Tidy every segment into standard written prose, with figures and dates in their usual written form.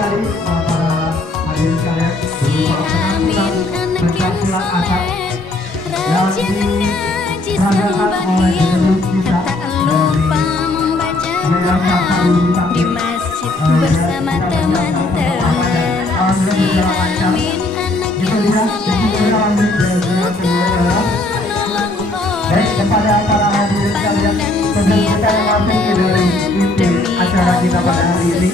kembali para hadirin sekalian, Amin anak yang soleh, rajin ngaji sembahyang, tak lupa membaca Quran di masjid bersama teman-teman. Si Amin anak yang soleh, suka menolong orang, kepada para hadirin sekalian, siapa demi acara kita pada hari ini.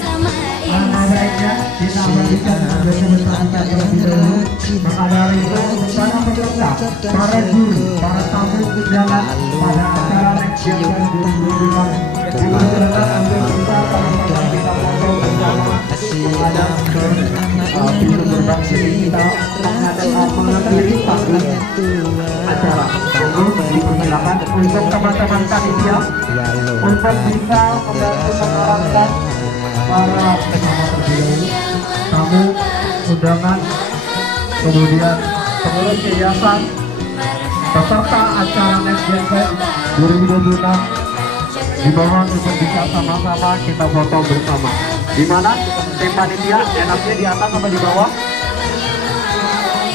sesama Baiknya kita bagikan dokumentasi terlebih dahulu. Maka dari itu para peserta, para juri, para tamu undangan pada acara Next Gen 2025 dipersilakan untuk kita sama-sama kita foto bersama menghadap ke pintu gerbang sini, kita menghadap menghadiri panggung acara. Dipersilakan untuk teman-teman panitia untuk bisa membantu mengarahkan para tamu undangan, kemudian pengurus yayasan, peserta acara Next Gen 2026 dimohon untuk bisa sama-sama kita foto bersama. Di mana tim panitia enaknya di atas apa di bawah?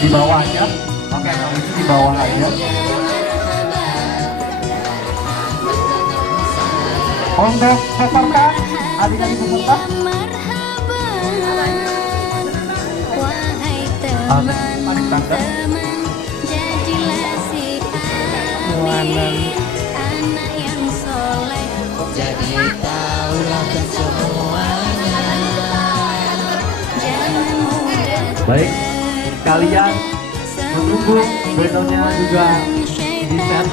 Di bawah aja. Oke, kalau itu di bawah aja. Untuk peserta, adik-adik peserta, wahai teman-teman, jadilah si Amin anak yang soleh, jadi tahulah semuanya, jangan mudah baik, kalian menunggu bannernya juga di set.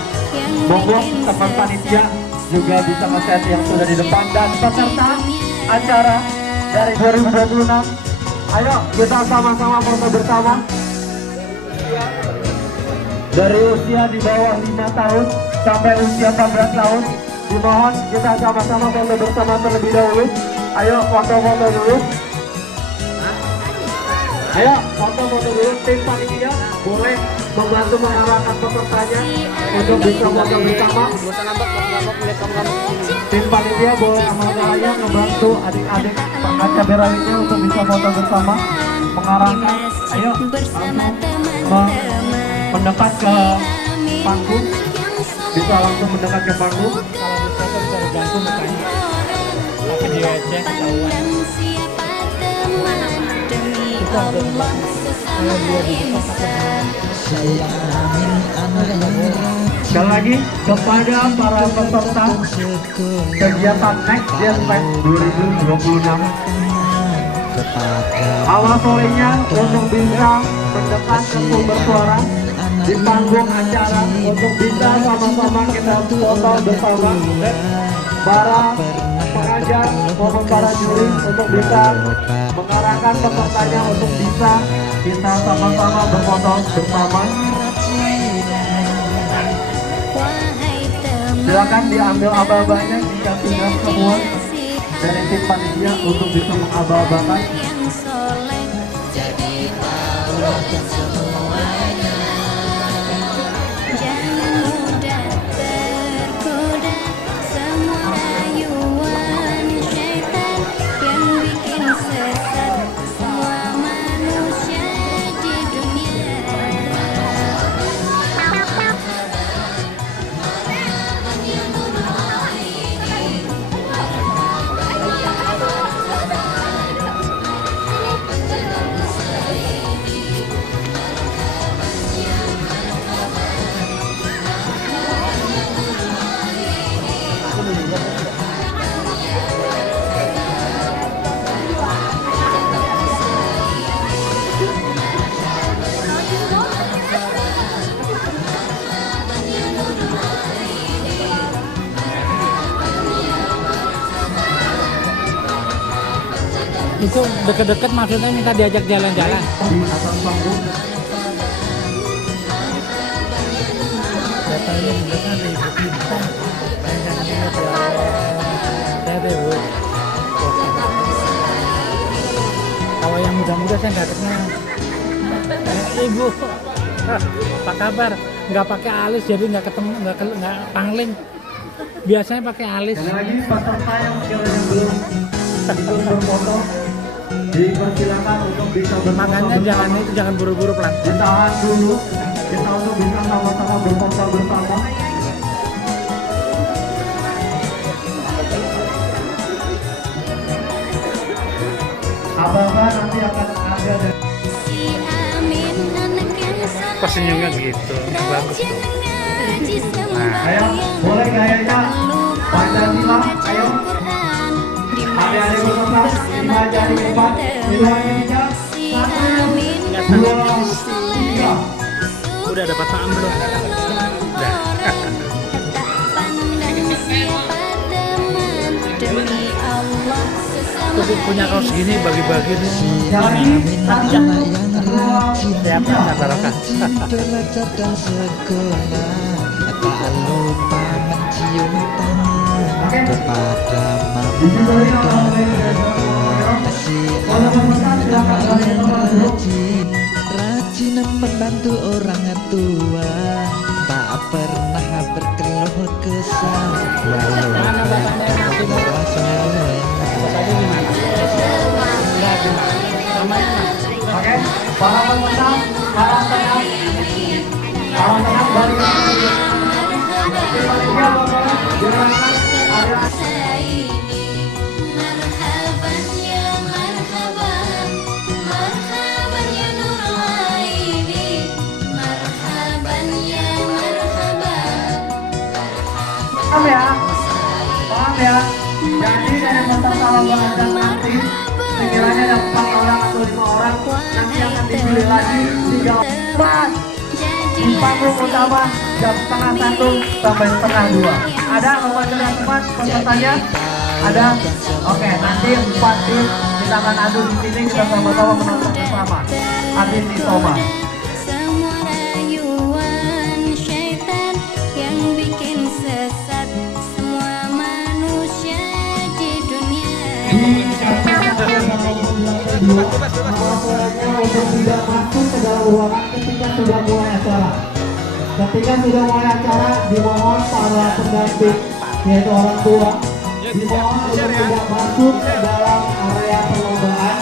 Monggo teman panitia juga bisa nge-set yang sudah di depan, dan peserta acara dari 2026, ayo kita sama-sama foto bersama. Dari usia di bawah 5 tahun sampai usia 14 tahun, dimohon kita sama-sama foto bersama terlebih dahulu. Ayo foto-foto dulu. Ayo foto-foto dulu. Tim panitia boleh membantu mengarahkan pesertanya untuk bisa foto bersama. Tim panitia boleh sama saya membantu adik-adik pengaca berlainnya untuk bisa foto bersama, mengarahkan. Ayo mendekat ke panggung, bisa langsung mendekat ke panggung. Kalau bisa gantung mukanya, tapi di wajah ketahuan. Sekali lagi kepada para peserta kegiatan Next Gen 2026, awal sorenya untuk bisa mendekat ke sumber suara di panggung acara, untuk bisa sama-sama kita foto bersama. Para pengajar maupun para juri untuk bisa mengarahkan pesertanya untuk bisa kita sama-sama berfoto bersama. Silakan diambil aba-abanya jika sudah semua dari tim panitia untuk bisa mengaba-abakan. Itu deket-deket maksudnya minta diajak jalan-jalan. Di atas panggung Katanya di belakang ada ibu kita. Ada bu. Kalau yang muda-muda saya nggak kenal. Ibu, apa kabar? Nggak pakai alis jadi nggak ketemu, nggak pangling. Biasanya pakai alis. sekali lagi peserta yang sekiranya belum berfoto dipersilakan untuk bisa berfoto Makanya jangan buru-buru pelan. ditahan dulu kita untuk bisa sama-sama berfoto bersama. Abang nanti akan ada dan Si Amin anak yang soleh, Kok senyumnya gitu? Bagus rajin tuh. ngaji ayo sembahyang, boleh gayanya Pancasila, ayo Quran di adik-adik masjid bersama bersama 5 jari 4 teman-teman. Si Amin Nggak anak tahu. yang soleh, Udah dapat paham belum? Udah. tak pandang siapa teman, demi Allah sesama Tuh punya kaos gini bagi-bagi nih. jari Nanti ya. Siap ya, barokah. Belajar dan sekolah, tak lupa mencium tangan kepada mama dan papa. Si anak yang rajin membantu orang tua, tak pernah berkeluh kesah, walau kadang merasa Tadi gimana? Enggak gimana? Sama oke para pemenang para tenang balik lagi ada Marhaban ya marhaban, marhaban ya nur aini, marhaban ya marhaban. paham ya jadi dari peserta lomba dan nanti sekiranya ada 4 orang atau 5 orang nanti akan dipilih lagi 3 emas di panggung utama jam setengah 1 sampai setengah 2 ada pembagian emas pesertanya ada oke nanti 4 tim kita akan adu di sini kita sama-sama menonton bersama Adin Isoma. Semua rayuan syaitan yang bikin sesat semua manusia di dunia. Untuk tidak masuk ke dalam ruangan ketika sudah mulai acara. Ketika sudah mulai acara, dimohon para pendamping yaitu orang tua dimohon untuk tidak masuk ke dalam area perlombaan.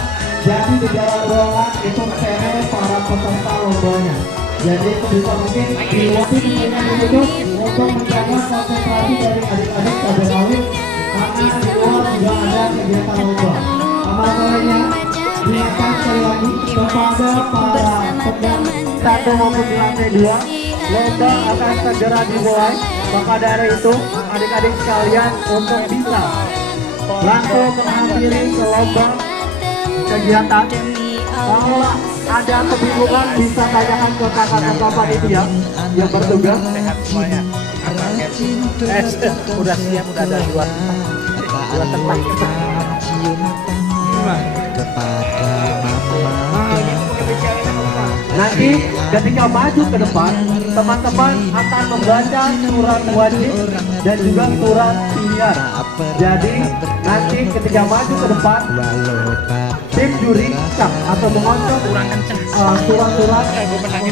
Jadi di dalam ruangan itu kene para peserta lombanya. Jadi sebisa mungkin diwakil dengan duduk untuk menjaga konsentrasi dari adik-adik pada kawin karena di luar juga ada kegiatan lomba. Amal solehnya diingatkan sekali lagi kepada para peserta satu maupun di lantai 2 lomba akan segera dimulai. Maka dari itu adik-adik sekalian untuk bisa langsung menghampiri ke lomba kegiatan. Kalau ada kebingungan bisa tanyakan ke kakak-kakak panitia yang bertugas. sehat semuanya. Udah siap, udah ada dua tempat. mencium tangan kepada mama dan papa. Nanti ketika maju ke depan, teman-teman akan membaca surat wajib dan juga surat pilihan. Jadi nanti ketika maju ke depan, Walau tim juri cak atau mengontrol Kurang kenceng. surat-surat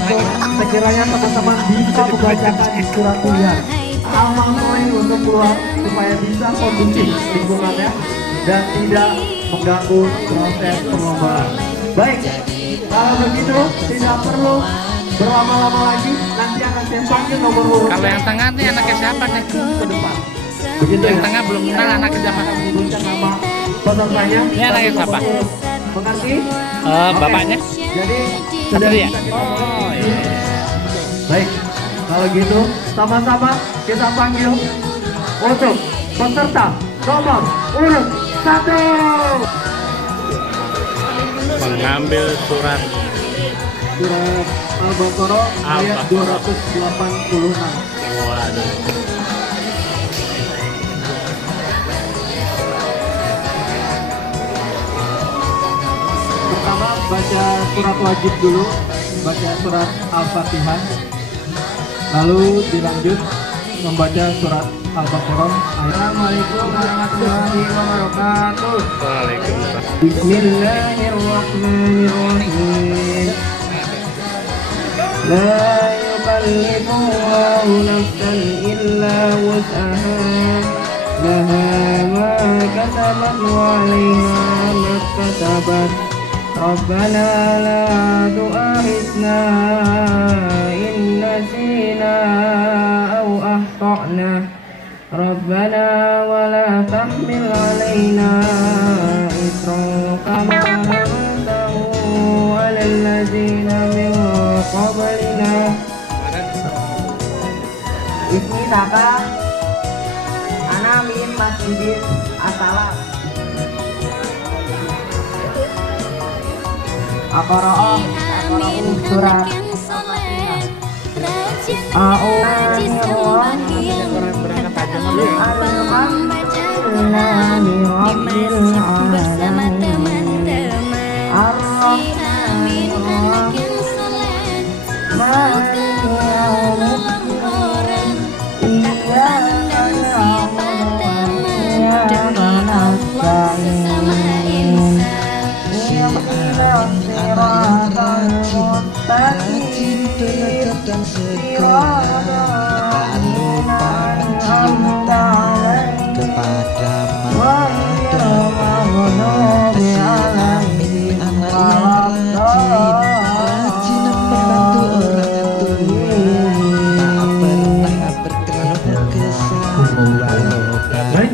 untuk sekiranya teman-teman bisa membacakan surat pilihan. Amal soleh untuk keluar supaya bisa kondusif lingkungannya dan tidak mengganggu proses perlombaan. Baik, kalau begitu tidak perlu berlama-lama lagi. Nanti akan saya panggil nomor urut Kalau yang tengah nih anaknya siapa nih? ke depan. Begitu Yang ya. tengah belum kenal anaknya siapa? Sebutkan nama pesertanya. Ini anaknya siapa? Mengerti? Bapaknya? Jadi sudah Satria? bisa kita Oh iya. Baik, kalau gitu sama-sama kita panggil untuk peserta nomor urut 1. Mengambil surat Surat Al-Baqarah ayat 286. Waduh. Pertama baca surat wajib dulu, baca surat Al-Fatihah. Lalu dilanjut membaca surat Al-Baqarah. Assalamualaikum warahmatullahi wabarakatuh. Waalaikumsalam. Bismillahirrahmanirrahim. La yukallifullahu nafsan illa wus'aha laha ma كسبت وعليها ما اكتسبت ربنا لا تؤاخذنا إن نسينا أو أخطأنا ربنا ولا تحمل علينا إصرا كما حملته على الذين من قبلنا. Ismi Saka Ana min Masjidin Asala Aqra'ah Amin surat anak yang soleh, rajin A'udzu mengaji sembahyang, tak lupa membaca Quran di masjid bersama teman-teman. Si Amin anak yang soleh, suka menolong orang, tak pandang siapa teman, demi Allah sesama insan. Rajin belajar dan sekolah, tak lupa mencium tangan kepada mama dan papa. Si Amin anak yang rajin membantu orang tua, tak pernah berkeluh kesah walau Baik,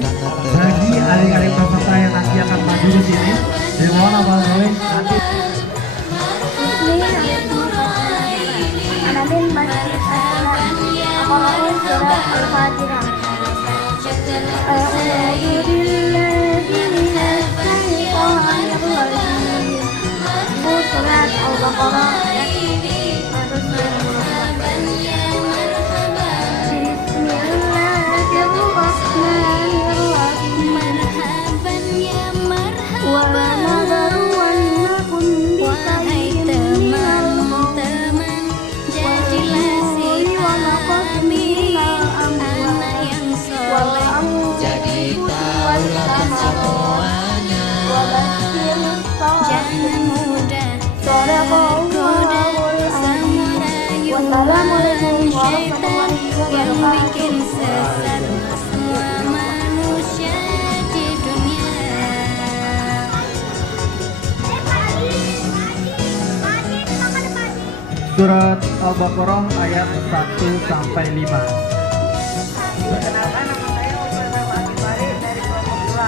bagi adik-adik peserta yang nanti akan maju di sini, dimohon abang boleh nanti Anamin masjid Al-Fatihah surat Al-Fatihah. A'udzu billahi minasy syaithanir rajim. Surat Al-Baqarah ayat 195. Marhaban ya marhaban, wahai teman-teman, jadilah si Amin anak yang soleh. jadi tauladan semuanya. Jangan mudah tergoda sama rayuan syaitan yang bikin sesat semua manusia di dunia. surat Al-Baqarah ayat 1 sampai 5. Perkenalkan, nama saya Ustaz Fatih Bari dari kelompok 2.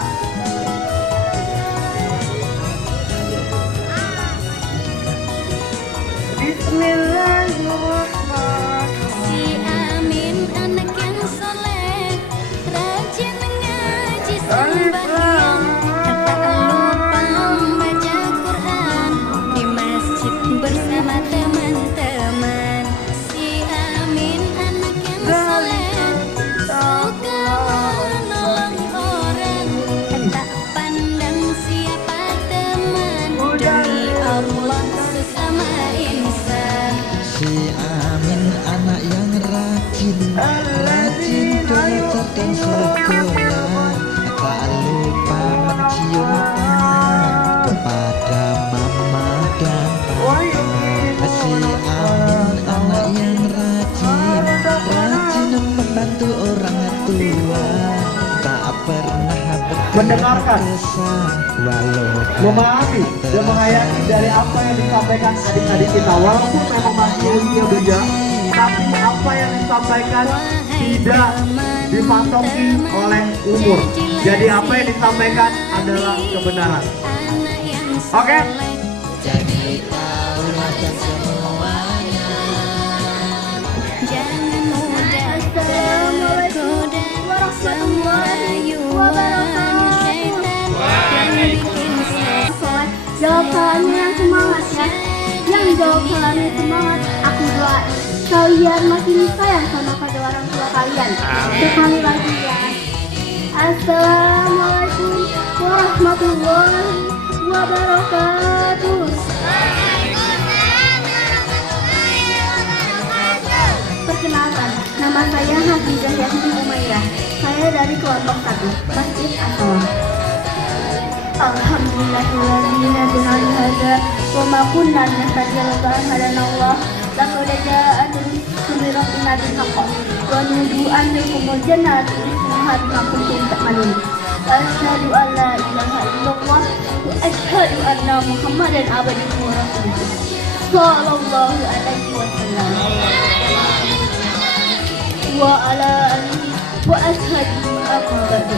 Bismillahirrahmanirrahim. Si Amin anak yang soleh, rajin ngaji sembahyang, tak lupa membaca Quran di masjid bersama teman-teman. Si Amin anak yang soleh, suka menolong orang, tak pandang siapa teman, demi Allah sesama insan. Si Amin anak yang rajin belajar dan sekolah, tak lupa mencium tangan kepada mama dan papa. Si Amin anak yang rajin membantu orang tua, tak pernah Mendengarkan, berkesah walau memahami dan menghayati dari apa yang disampaikan adik-adik kita, walaupun memang masih usia belia, tapi apa yang disampaikan tidak dipatoki oleh umur. Jadi apa yang disampaikan adalah kebenaran. Oke? jadi tauladan semuanya. Jangan mudah tergoda semua rayuan syaitan yang bikin sesat. Jawab salamnya yang semangat ya. Yang jawab salamnya semangat, aku doain kalian makin sayang sama pada orang tua kalian. Sekali lagi ya. Assalamualaikum warahmatullahi wabarakatuh. Perkenalkan, nama saya Hafizah Yasmin Umairah. Saya dari kelompok 1, Masjid Assalam. Alhamdulillahilladzi hadana hadza wa ma kunna linahtadiya laula an hadana Allah. Laqad ja'at rusulu rabbina bil haqq wa nudu an lakumul jannatu ismuha bima kuntum ta'malun. Asyhadu an la anna Muhammadan abduhu wa rasuluhu sallallahu alaihi wasallam wa ala alihi wa ashabihi amma ba'du.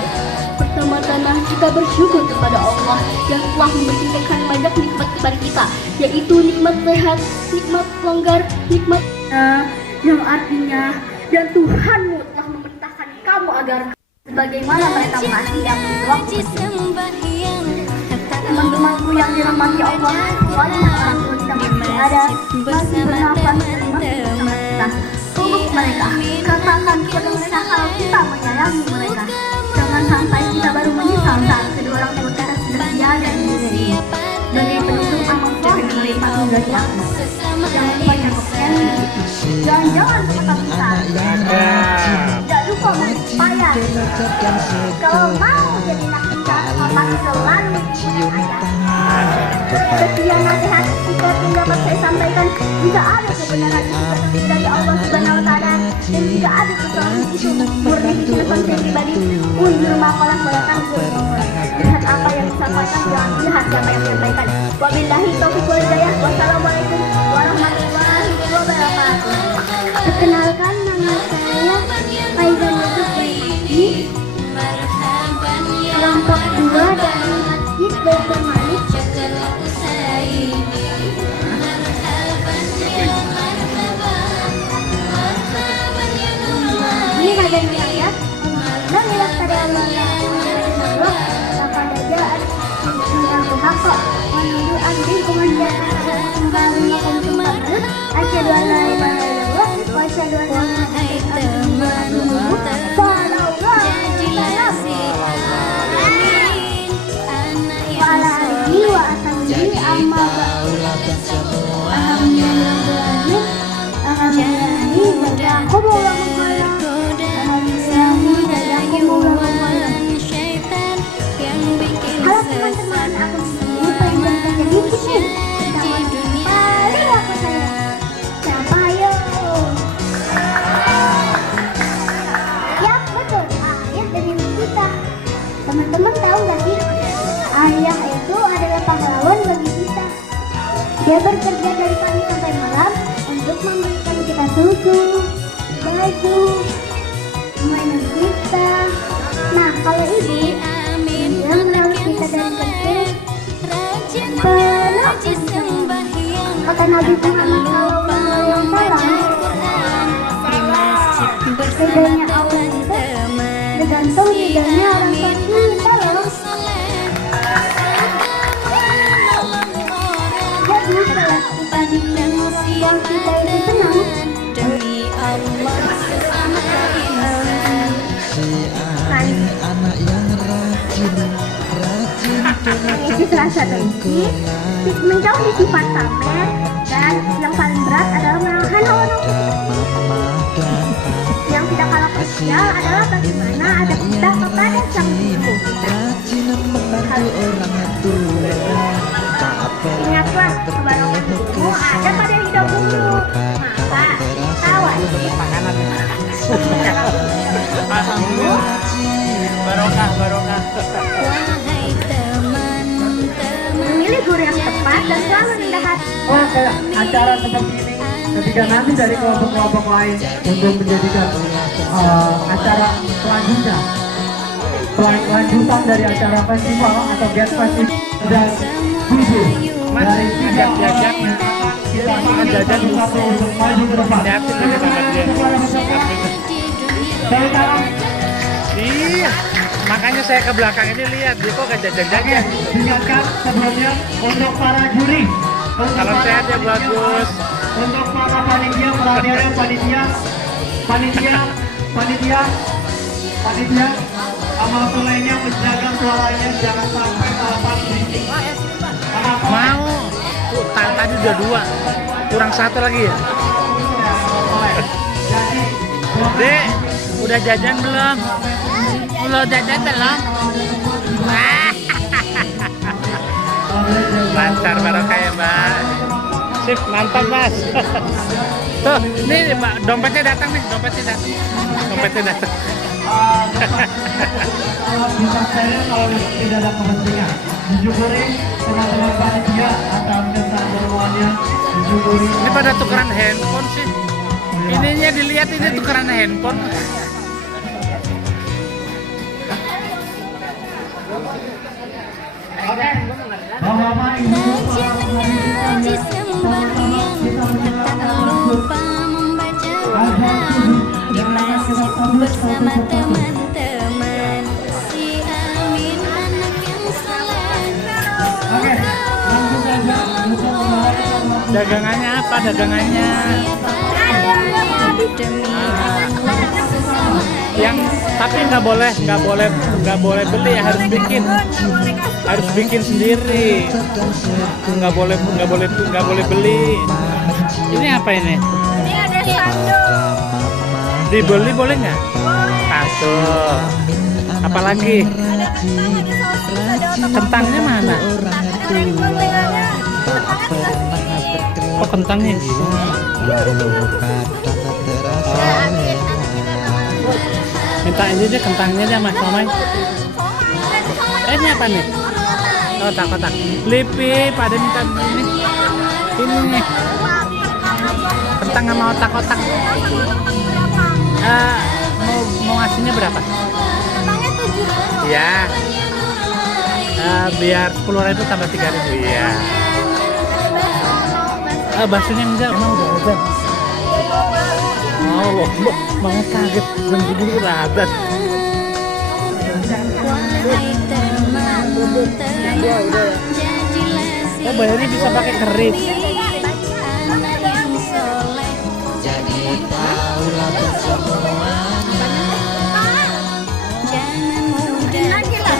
Pertama-tama kita bersyukur kepada Allah yang telah memberikan banyak nikmat kepada kita, yaitu nikmat sehat, nikmat longgar, nikmat yang artinya dan Tuhanmu telah memerintahkan kamu agar sebagaimana mereka mengasihi waktu teman-temanku yang dirahmati Allah, walaupun orang tua kita masih ada, masih bernafas dan masih bersama kita. Peluk mereka, katakan kepada mereka kalau kita menyayangi mereka. Jangan sampai kita baru menyesal saat kedua orang tua kita sudah tiada di dunia. Sebagai penutup amal soleh menerima dari aku. Jangan lupa cukupkan jangan tetap besar. Tidak lupa berupaya. Kalau mau jadi anak kita, maka selalu sekian nasihat jika dapat saya sampaikan. Jika ada kebenaran itu dari Allah Subhanahu Wa Taala dan jika ada kesalahan itu murni kehidupan saya pribadi, unjur makalah datang ke lihat apa yang disampaikan, jangan lihat siapa yang menyampaikan. Wabillahi taufiq wal hidayah. Wassalamualaikum warahmatullahi wabarakatuh. Perkenalkan, nama saya Faizal Yusuf Binti, kelompok 2 dari Masjid Baitul Malik. Ini kalian lihat, dan lihat pada Allah kepada jalan dengan berhak menuju ambil kemudian kembali ke asyhadu an la ilaha illallah wa asyhadu anna Muhammadan rasulullah wa ala alihi wa ashabihi amma ba'du. Halo teman-teman, aku ini pengen sedikit nih. Paling aku saya siapa ayo? Ya betul, ayah dari kita. Teman-teman tahu gak sih? Ayah itu adalah pahlawan bagi kita. Dia bekerja dari pagi sampai malam untuk memberikan kita susu, baju, mainan kita. Nah, kalau ibu dia merawat kita dari kecil penuh kasih. Kata Nabi Muhammad SAW, bedanya Allah itu tergantung bedanya orang tua kita loh. Jadi kalau kita dibilang yang kita ini senang, demi Allah sesama insan. Anak yang rajin Ini serasa tinggi, menjauhi sifat pamer, dan yang paling berat adalah menahan hawa nafsu. Yang tidak kalah krusial adalah bagaimana ada kita kepada sang ibu. Ingatlah, kebarokanmu ada pada hidupmu, maka tawa ini makanan. Barokah. Memilih guru yang tepat dan selalu rendah hati. Wah, kayak acara seperti ini ketika nanti dari kelompok-kelompok lain untuk menjadikan acara selanjutnya, lanjutan dari acara festival atau get festival dan jujur dari tiga jajan kita akan jajan satu untuk maju ke depan. Saya tangan Iya, makanya saya ke belakang ini lihat dia kok gak jajan-jajan. diingatkan sebelumnya untuk para juri, untuk Salam para sehat ya bagus. untuk para panitia, pelatihan panitia, amal solehnya menjaga suaranya jangan sampai terlepas berisik. Mau. Tadi udah 2, kurang 1 lagi ya. Dek, udah jajan belum? Belum jajan belum? Lancar barokah ya Mbak. Sip, mantap Mas. Tuh, nih Mbak, dompetnya datang nih, dompetnya datang. Kalau bisa saya kalau tidak ada kepentingan, disyukuri teman-teman panitia akan kesan semuanya disyukuri. Ini pada tukeran handphone sih. Ininya dilihat ini tukeran handphone. Oke, Bapak Ibu, Rajin ngaji sembahyang, tak lupa membaca Quran di masjid bersama teman-teman. Si Amin anak yang soleh, oke, langsung saja untuk membawa Dagangannya apa dagangannya? demi akhlak sesama Yang tapi nggak boleh beli, harus bikin sendiri. Nggak boleh beli. Ini apa ini? Ini ada sandok. Dibeli boleh nggak? Satu. Apalagi? Kentangnya mana? Oh kentangnya gini. Minta aja deh kentangnya deh Mas Mamai. Ini apa nih? Kotak. Lipi pada minta ini. Ini nih. Kentang sama otak-otak. Mau ngasihnya berapa? Iya. Biar 10.000 tambah 3.000 ya. Baksonya enggak, emang udah ada. Oh, banget kaget, jam segini udah ada. Wahai teman-teman, jadilah Oh, bayarnya bisa pakai kredit. anak yang soleh. Jadi tahulah bersemuanya. Jangan mudah tergoda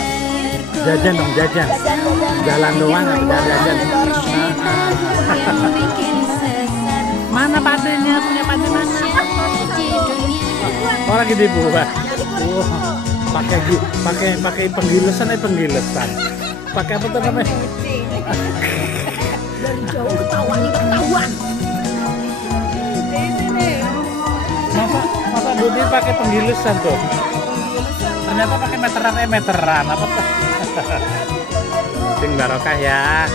Jajan dong, jajan. Jalan doang, udah jajan. syaitan yang bikin sesat. Mana padenya? Punya pade mana? Di dunia Oh, lagi dibuat. Pakai penggilesan. Pakai apa tuh namanya? Masa Budi pakai penggilesan tuh? Ternyata pakai meteran apa tuh? Sing barokah ya.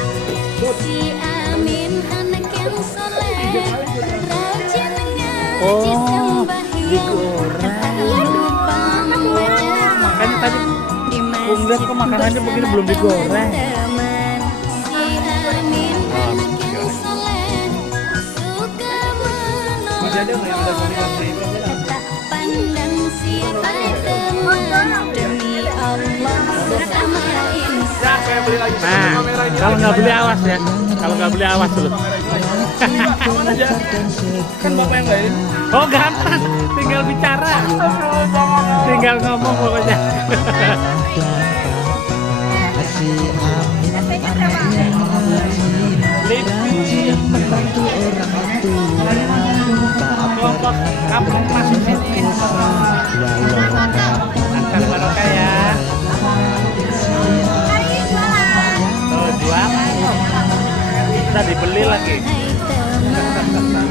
si Amin anak yang soleh, rajin ngaji Oh, sembahyang, digoreng. tak lupa membaca Makanya tadi di Bung lihat kok makanannya begini belum digoreng. teman. Si Amin anak yang soleh, suka menolong, tak pandang siapa teman, demi Allah bersama insan. Nah, kalau nggak beli awas ya. Kalau nggak beli awas dulu. Kan bapak yang bayarin. Oh gampang, tinggal bicara, tinggal ngomong pokoknya. Si Amin anaknya rajin membantu orang tua. Kelompok kampung masuk sini. Angkat barokah ya. Tuh jualan. Bisa dibeli lagi. Hai teman-teman,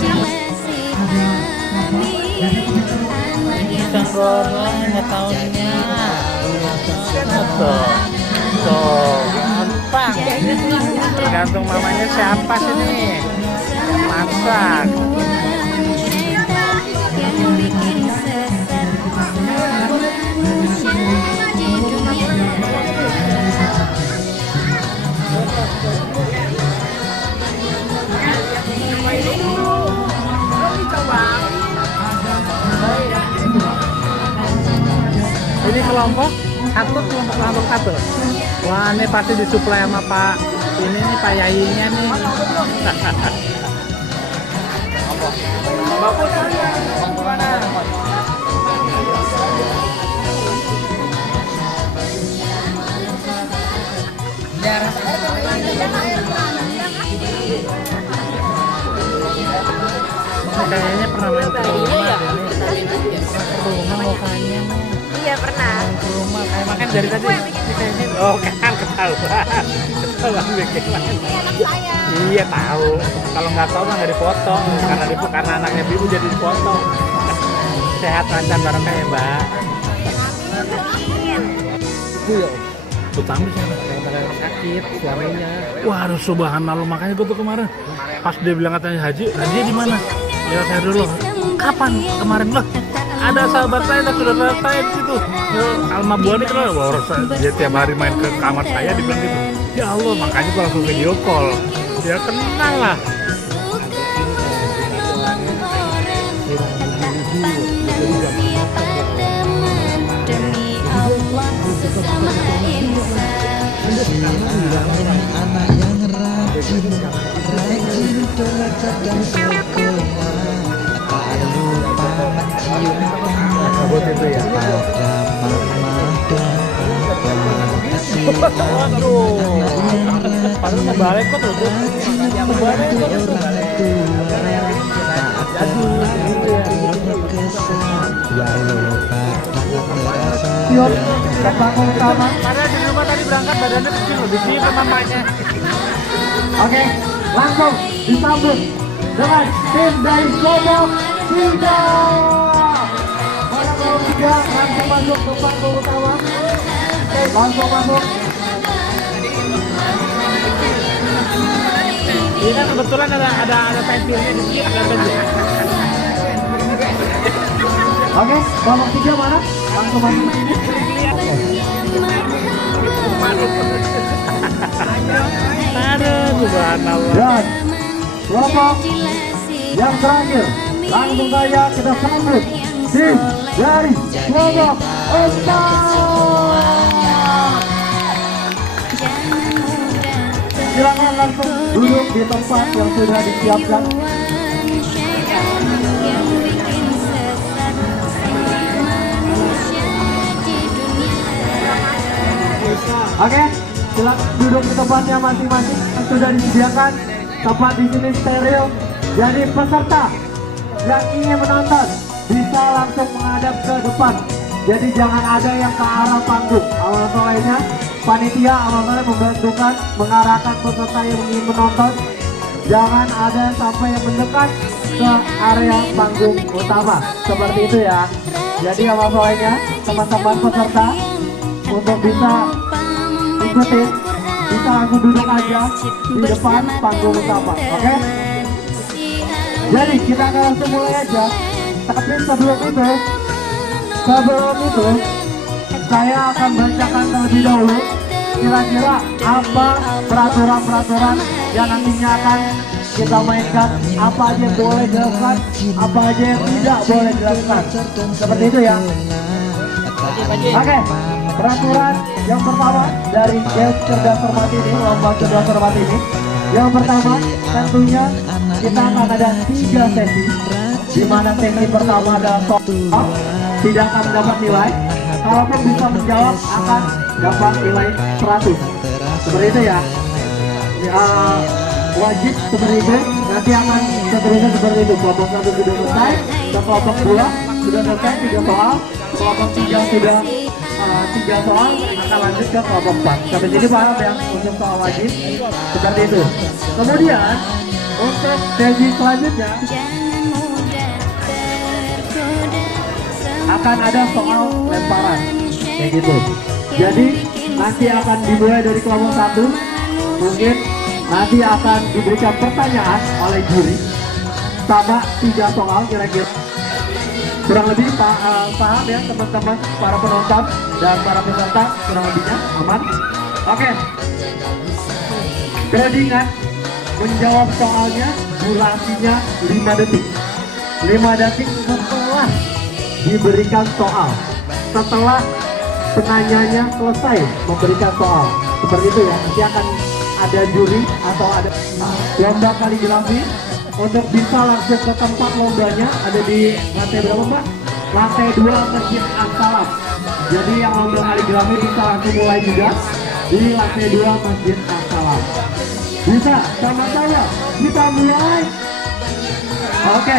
jadilah si Amin anak yang Goreng nggak tahunya. Tuh, gampang. Tergantung mamanya siapa sih nih yang masak. syaitan yang bikin sesat manusia di dunia. Ini kelompok satu. Wah, ini pasti disuplai sama Pak ini nih Pak Yayinya nih. Kayaknya pernah main ke rumah deh nih. Ke rumah mukanya nih. Iya pernah. Ke rumah kayak makan dari tadi. Oh kan ketahuan bikin makan. Iya tahu. Kalau nggak tahu mah nggak dipotong. Karena anaknya Bibu jadi dipotong. Sehat lancar barokah ya Mbak. utama siapa? Yang kadang sakit suaminya. Waduh, subhanallah, makanya gue tuh kemarin pas dia bilang katanya Haji di mana? Ya saya dulu. Kapan? Kemarin loh. Ada sahabat saya dan saudara saya di situ. Alma Buani kenal, wah dia tiap hari main ke kamar saya, dibilang gitu. Ya Allah, makanya gue langsung video call. Ya kenal lah. Demi Allah sesama insan. anak yang rajin belajar dan sekolah, tak lupa mencium tangan pada mama dan papa. Kasihan anak yang Padahal kebalik kok tuh. Kebalik kok tuh. orang tua tak pernah berkesan, walau kadang terasa Yuk, ke panggung utama. Karena di rumah tadi berangkat badannya kecil loh, di sini mamanya. Oke, langsung disambut dengan tim dari kelompok 3. Para kelompok 3 langsung masuk ke panggung utama. Langsung masuk. Ini kan kebetulan ada pensilnya di sini, ada pensil. Oke, kelompok 3 mana? Langsung masuk ke sini. Aduh, subhanallah. Dan kelompok yang terakhir, langsung saja kita sambut tim dari kelompok 4. Silakan langsung duduk di tempat yang sudah disiapkan. Yang bikin sesat semua manusia di dunia. Oke, silakan duduk di tempatnya masing-masing yang sudah disediakan. Tempat di sini steril. Jadi peserta yang ingin menonton bisa langsung menghadap ke depan. Jadi jangan ada yang ke arah panggung. Awal mulanya panitia awal mulanya membantukan mengarahkan peserta yang ingin menonton. Jangan ada sampai yang mendekat ke area panggung utama. Seperti itu ya. Jadi awal mulanya teman-teman peserta untuk bisa ikutin, bisa langsung duduk aja di depan panggung utama. Oke? Jadi kita akan langsung mulai aja. Tapi sebelum itu saya akan bacakan terlebih dahulu kira-kira apa peraturan-peraturan yang nantinya akan kita mainkan, apa aja yang boleh dilakukan, apa aja yang tidak boleh dilakukan. Seperti itu ya. Oke, peraturan yang pertama dari Des Cerdas Cermat ini, lomba cerdas cermat ini. Yang pertama tentunya kita akan ada 3 sesi, di mana sesi pertama adalah soal, tidak akan mendapat nilai. Kalaupun bisa menjawab akan dapat nilai 100. Seperti itu ya. Wajib seperti itu. Nanti akan seterusnya seperti itu. Kelompok 1 sudah selesai, dan kelompok 2 sudah selesai 3 soal. Kelompok 3 sudah 3 soal, akan lanjut ke kelompok 4. Sampai sini paham ya untuk soal wajib. Seperti itu. Kemudian untuk sesi selanjutnya Jangan mudah tergoda. akan ada soal lemparan kayak gitu. Jadi nanti akan dimulai dari kelompok 1. Mungkin nanti akan diberikan pertanyaan oleh juri sama 3 soal kira-kira. Kurang lebih paham ya teman-teman para penonton dan para peserta, kurang lebihnya aman. Oke. Perlu diingat, menjawab soalnya durasinya 5 detik. 5 detik setelah diberikan soal, setelah penanyanya selesai memberikan soal. Seperti itu ya. Nanti akan ada juri atau ada lomba kaligrafi. Untuk bisa langsung ke tempat lombanya ada di lantai berapa Mbak? Lantai 2 Masjid As-Salam. Jadi yang lomba kaligrafi bisa langsung mulai juga di lantai 2 Masjid As-Salam. Bisa sama saya, kita mulai. Oke.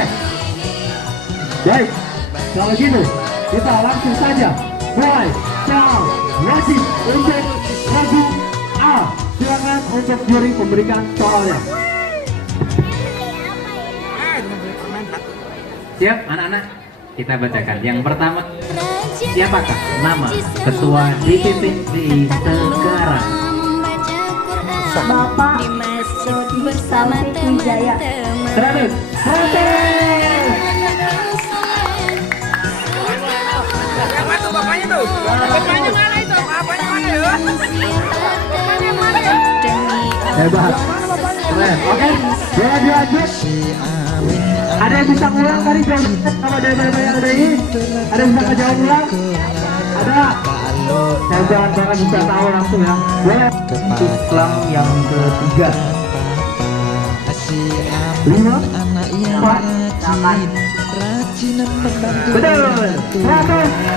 Baik, kalau gitu kita langsung saja mulai. Soal wajib untuk lagu A. Silakan untuk juri memberikan soalnya. Siap anak-anak, kita bacakan. Yang pertama, siapakah nama Ketua DPP di sekarang? Bapak Dodi Taufik Wijaya. 100. Bapaknya tuh. Bapaknya mana itu? Bapaknya mana ya? Hebat. Keren. Oke. Jadi lanjut. Ada yang bisa ngulang tadi jawab sama dari yang ada ini? Ada yang bisa jawab ulang? Ada. Saya jangan bisa tahu langsung ya. Boleh. Islam yang ketiga. 5, 4, betul. 100.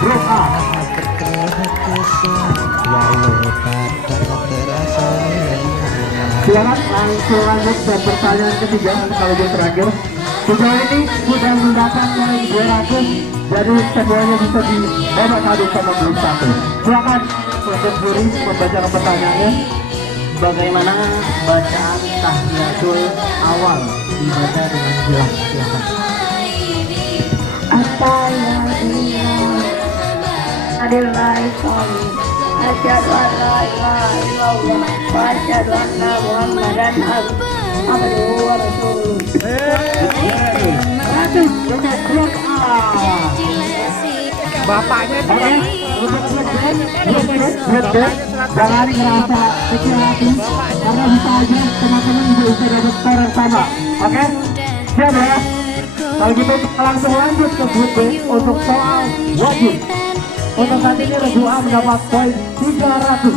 Grup A. Silakan langsung lanjut ke pertanyaan ketiga kalau gue terakhir. Sejauh ini sudah mendapatkan 200, jadi semuanya bisa dihebat habis sama grup 1. Silakan untuk juri membacakan pertanyaannya. Bagaimana bacaan tahiyatul awal dibaca dengan jelas? Silakan. Asyhadu an la ilaha illallah wa asyhadu anna Muhammadan abduhu wa rasuluh. Bapaknya Jangan merasa kecil hati karena bisa aja teman-teman juga bisa dapat skor yang sama. Oke? Siap ya? Kalau gitu kita langsung lanjut ke grup B untuk soal wajib. Untuk saat ini Regu A mendapat poin 300.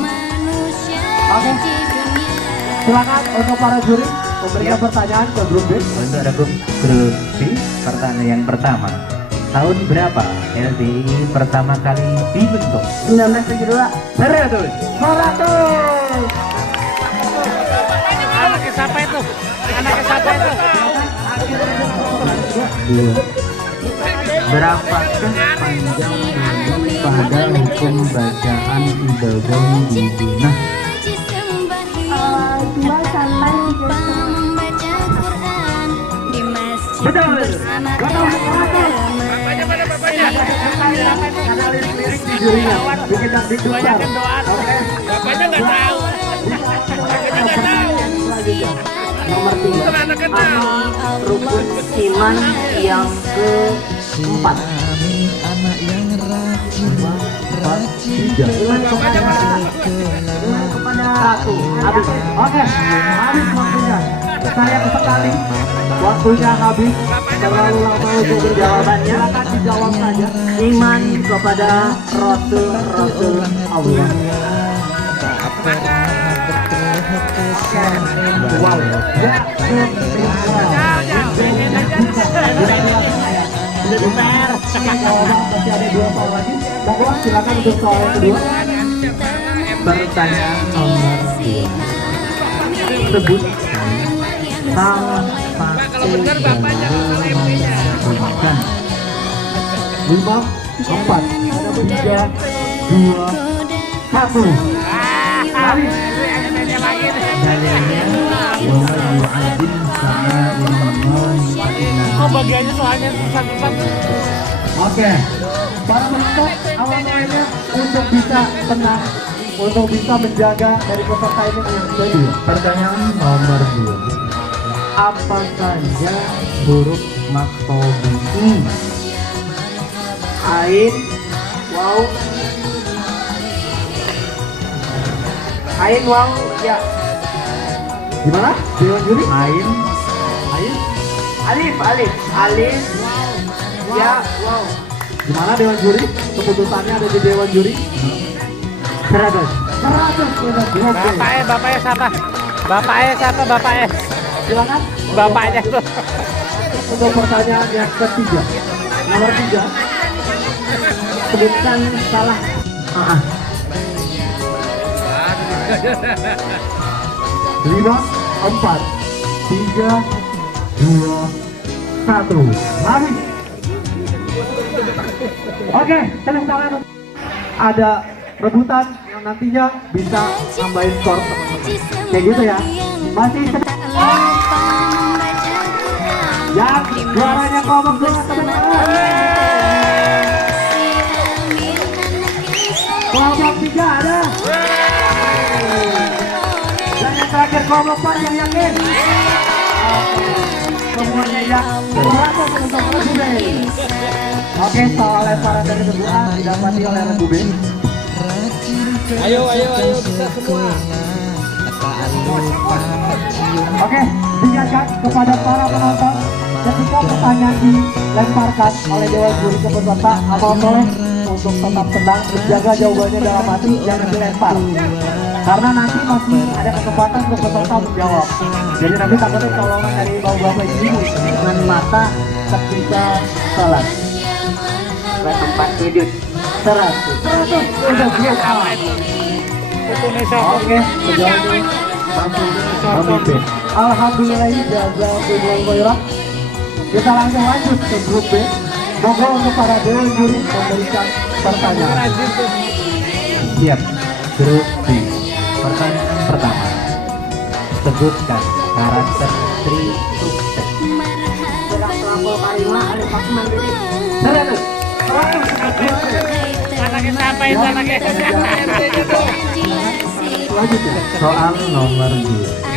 Oke? Silakan untuk para juri memberikan pertanyaan ke grup B. Untuk ada grup B, pertanyaan yang pertama. Tahun berapa LDI pertama kali dibentuk? 1972. 100. 100. Anaknya siapa itu? Anaknya siapa itu? Berapakah panjang pada hukum bacaan ibadah dibina? 2 sampai 3. Betul. bapaknya mana bapaknya? Karena lirik-lirik di jurinya bikin taktik besar. Oke. Bapaknya nggak tahu. Bapaknya nggak tahu. Nomor 3. Anak kenal. Rukun iman yang keempat. anak yang rajin rajin Iman kepada satu. Habis. Oke. Habis waktunya. Saya sekali. Waktunya habis. Terlalu lama untuk berjawabannya. Silakan dijawab saja. Iman kepada Rasul Allah. tak pernah berkeluh kesah. Wow. Ya. Masih ada 2 soal lagi. Monggo silakan untuk soal yang kedua. Pertanyaan nomor 2. Sebut sang Kalau benar bapaknya SMP-nya. bukan 5, 4, 3, 2, 1. Habis. dalilnya wa yu'adzim Kok bagiannya soalnya susah-susah? Oke. Para peserta awal-awalnya untuk bisa tenang, untuk bisa menjaga dari peserta ini yang tadi. Pertanyaan nomor 2. Apa saja huruf maktubin? Ain, wow. Ain, wow, ya. Gimana? Dewan juri? Ain, Ain. Alif, ya, wow. Gimana Dewan Juri? Keputusannya ada di Dewan Juri. 100. 100. Bapaknya siapa? Bapaknya. Silakan. Bapaknya tuh. Untuk pertanyaan yang ketiga. Nomor 3. Sebutkan salah. 5, 4, 3, 2, 1. Habis. Oke, tepuk tangan. Ada rebutan yang nantinya bisa nambahin skor teman-teman. Kayak gitu ya. Masih yang juaranya kompak dua teman-teman. Kelompok 3 ada. Dan yang terakhir kelompok 4 yang yakin. Semuanya ya. 100 untuk Regu B. Oke, soal lemparan dari Regu A didapati oleh Regu B. Ayo bisa semua. Oke, diingatkan kepada para penonton ketika pertanyaan dilemparkan oleh dewan juri ke peserta, amal soleh untuk tetap tenang, menjaga jawabannya dalam hati, jangan dilempar. Karena nanti masih ada kesempatan untuk peserta menjawab. Jadi nanti takutnya colongan dari bapak ibu dengan mata ketika salat. Tempat sujud 100 udah siap. Oke, sejauh ini memimpin. Alhamdulillah jazakumullah khairan. Kita langsung lanjut ke grup B. Monggo untuk para dewan juri memberikan pertanyaan. Siap. Grup B. Pertanyaan pertama. Sebutkan karakter Tri Sukses. Anaknya siapa itu anaknya? Selanjutnya soal nomor 2.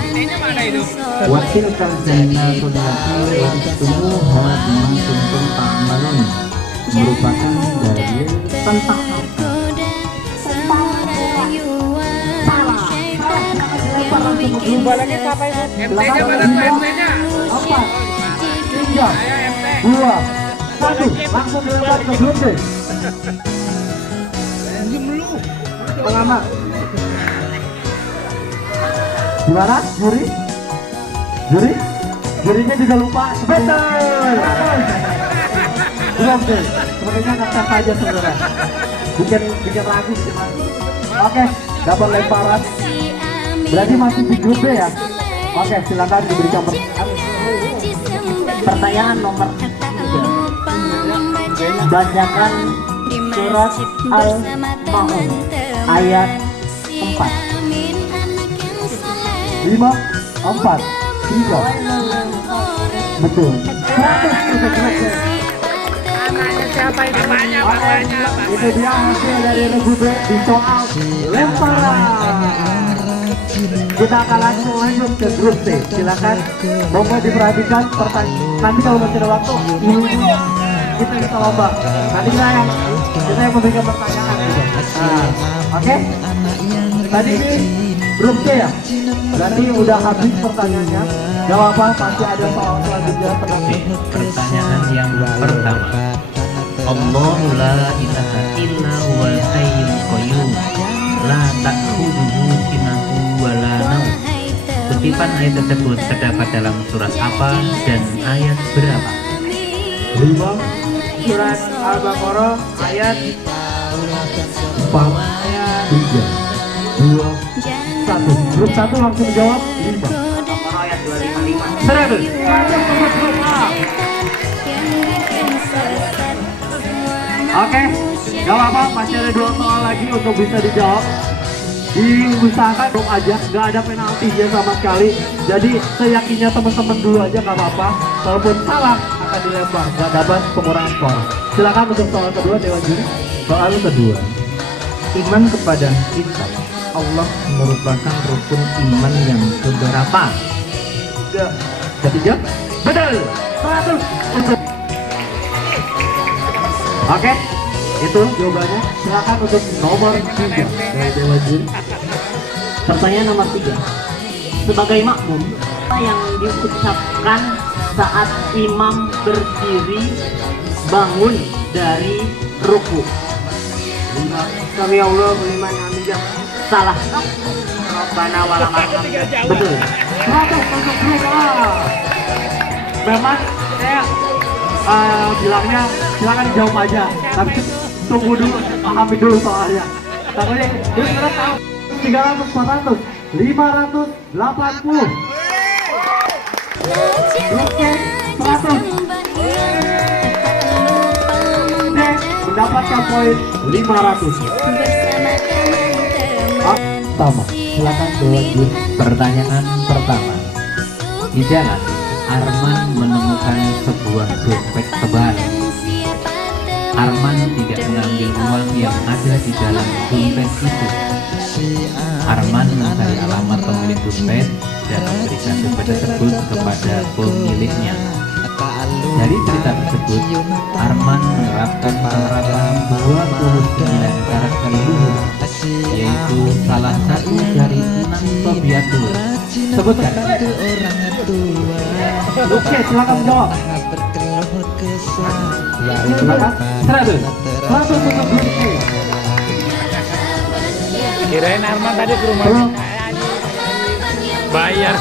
Wakil kalzana sodati tumuha bima kuntum ta'malun merupakan dalil tentang Balanya siapa itu? MT-nya mana tuh MT-nya? 4, 3, 2, 1 langsung dilempar ke grup B. Pengamat gimana? Jurinya juga lupa. Betul. Belum deh. Sepertinya kata saja saudara. Bikin lagu. Oke, dapat lemparan. Berarti masih di grup B ya. Oke, silakan diberikan pertanyaan nomor 3. Bacakan surat Al-Ma'un ayat 4. 5, 4, 3. Betul. 100 untuk Regu. Anaknya siapa itu? Bapaknya. Itu dia hasil dari Regu B di soal lemparan. Kita akan langsung lanjut ke grup C. Silakan. Monggo diperhatikan pertanyaan. Nanti kalau masih ada waktu, kita lomba. Nanti kita yang memberikan pertanyaan gitu. Oke. Tadi ini grup C ya. Berarti udah habis pertanyaannya. Jawaban pasti ada soal selanjutnya. Pertanyaan yang pertama. Allahu la ilaha illa huwal hayyul qayyum la ta'khudhuhu sinatun wa la naum. Kutipan ayat tersebut terdapat dalam surat apa dan ayat berapa? 5 surat Al-Baqarah ayat 4, 3, 2, 1. Grup 1 langsung jawab 5. Ayat 255. 100. Oke, gak apa-apa, masih ada 2 soal lagi untuk bisa dijawab. Diusahakan dong aja, gak ada penaltinya sama sekali. Jadi seyakinnya teman-teman dulu aja gak apa-apa. Kalaupun salah akan dilempar, gak dapat pengurangan skor. Silakan untuk soal kedua Dewan Juri. Soal kedua. Iman kepada kitab Allah merupakan rukun iman yang keberapa? 3. Betul. 100 untuk. Oke, itu jawabannya. Silakan untuk nomor 3 dari Dewan Juri. Pertanyaan nomor 3. Sebagai makmum, apa yang diucapkan saat imam berdiri bangun dari ruku? Kami Allah beriman amin. Salah. Rabbana walakal hamd. Betul. 100 untuk grup A. Memang saya bilangnya silakan dijawab aja, tapi tunggu dulu, pahami dulu soalnya. Takutnya dia sekarang tahu 300, 400, 580. Grup C 100. D mendapatkan poin 500. Pertama, silakan Dewan Juri. Pertanyaan pertama. Di jalan, Arman menemukan sebuah dompet tebal. Arman tidak mengambil uang yang ada di dalam dompet itu. Arman mencari alamat pemilik dompet dan memberikan dompet tersebut kepada pemiliknya. Dari cerita tersebut, Arman menerapkan penerapan 29 karakter luhur, yaitu salah satu dari 6 Tobiatul. Sebutkan. Oke, silakan jawab. Silakan. 100 untuk Rizky. Kirain Arman tadi ke rumah. Bayar.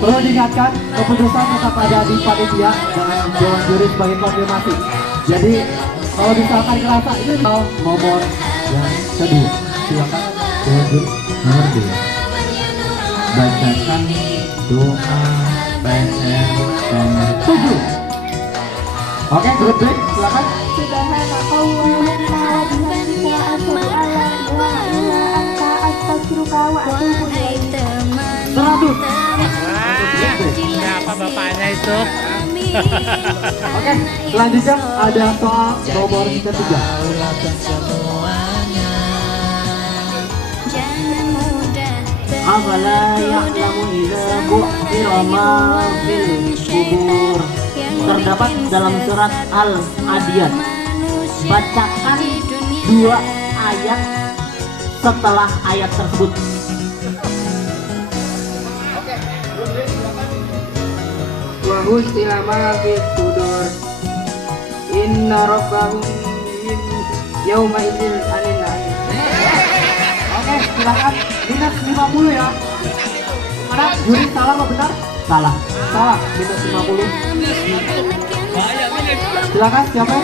Perlu diingatkan, keputusan tetap ada di panitia dengan Dewan Juri sebagai konfirmasi. Jadi kalau misalkan kerasa ini nomor yang kedua, silakan Dewan Juri Nomor 2. Bacakan doa PR nomor 7. Oke, grup B, silakan. Subhanakallahumma wa bihamdika asyhadu an la ilaha illa anta astaghfiruka wa atubu ilaik. 100. Siapa bapaknya itu? Oke, selanjutnya ada soal nomor ketiga. Jangan mudah Afala ya'lamu idza bu'thira ma fil kubur. Terdapat dalam surat Al-Adiyat. Bacakan 2 ayat setelah ayat tersebut. Wahus ilama fis sudur. Inna rabbahum yauma idzin anin na'im. Oke, silakan. Minus 50 ya. Mana? Juri salah atau benar? Salah. Salah. Minus 50. Silakan, siapa?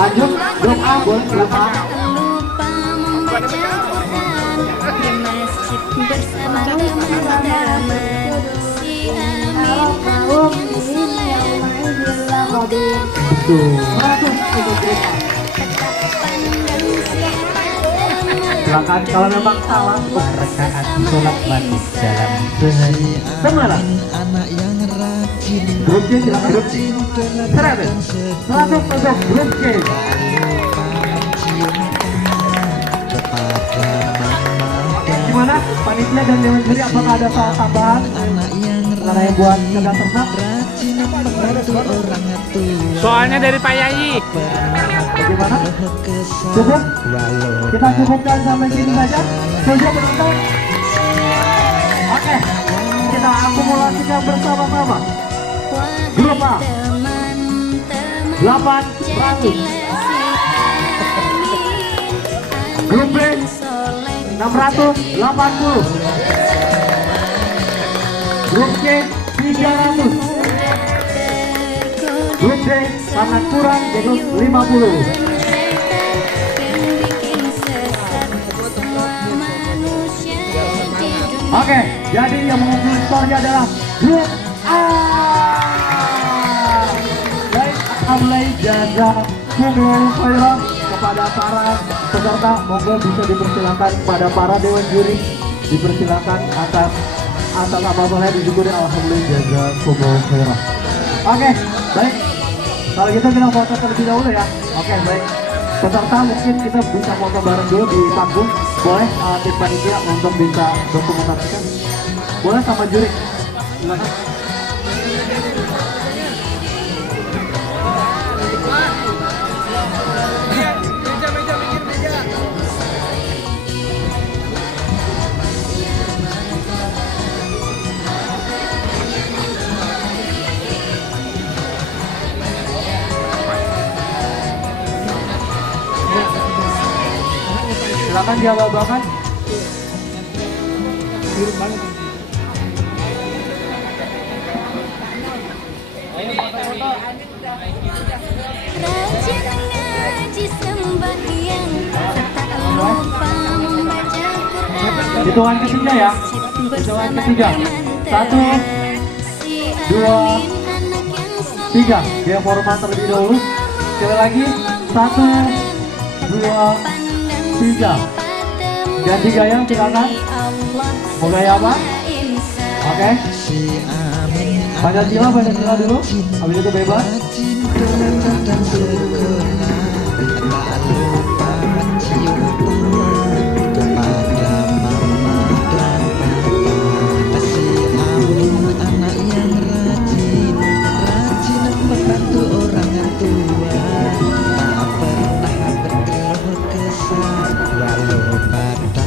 Lanjut. Grup A, boleh grup A. lupa membaca Quran di masjid bersama teman-teman. Si Betul. 100 untuk grup A. Silakan kalau memang salah. rakaat sholat maghrib dalam sehari. Semarang. anak yang rajin Grup C, silakan. Grup C. 100 untuk grup C. kepada mama dan Gimana? Panitia dan Dewan Juri apakah ada soal tambahan? anak yang Karena yang buat cerdas cermat. rajin membantu orang tua Soalnya dari Pak Yayi. Bagaimana? kesal Cukup? walau Kita cukupkan sampai sini saja. Setuju penonton? Oke, kita akumulasikan bersama-sama. Grup A 800, grup B 680, grup C 300, grup D sangat kurang jadi 50. Oke, jadi yang mengungguli skornya adalah grup A. Baik, mulai jazakumullahu khairan kepada para peserta. Monggo bisa dipersilakan kepada para dewan juri. Dipersilakan atas apa-apa disyukuri. Alhamdulillah jazakumullahu khairan. Oke, baik. Kalau gitu kita foto terlebih dahulu ya. Oke, baik. Peserta mungkin kita bisa foto bareng dulu di panggung. Boleh tim panitia untuk bisa dokumentasikan. Boleh sama juri. Silakan. Silakan diabal-abalkan. Rajin ngaji sembahyang, tak lupa membaca Quran. Hitungan ketiga ya. Hitungan ketiga. 1, 2, 3. Dia format terlebih dahulu. Sekali lagi. 1, 2, 3. Ganti gaya, silakan. Mau gaya apa? Oke. Pancasila dulu. Habis itu bebas. dan sekolah, tak lupa mencium tangan kepada mama dan papa. Si Amin anak yang rajin, rajin membantu orang tua, tak pernah berkeluh kesah walau pada